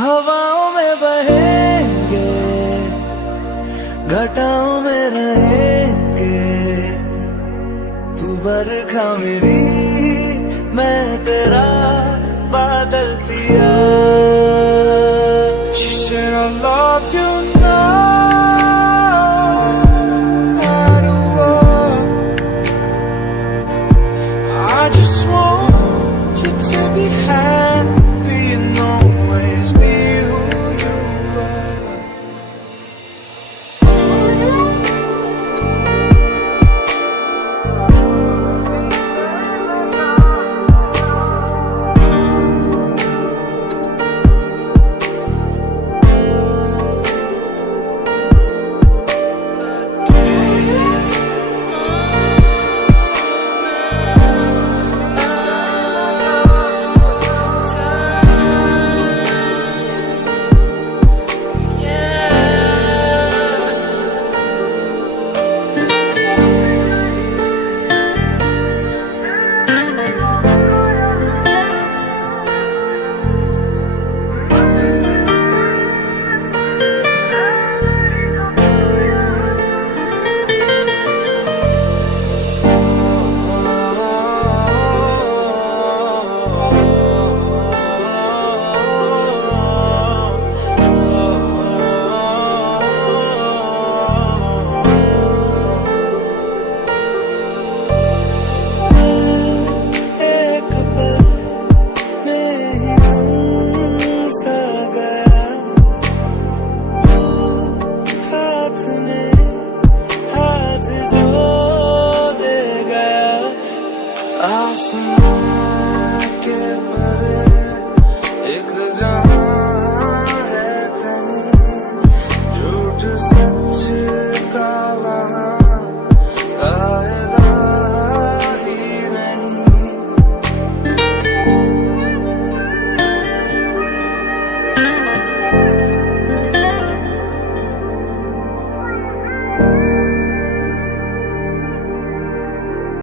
हवाओं में बहेंगे, घटाओं में रहेंगे, तू बरखा मेरी, मैं तेरा बादल पिया। She said I love you now, I don't want, I just want you to be happy.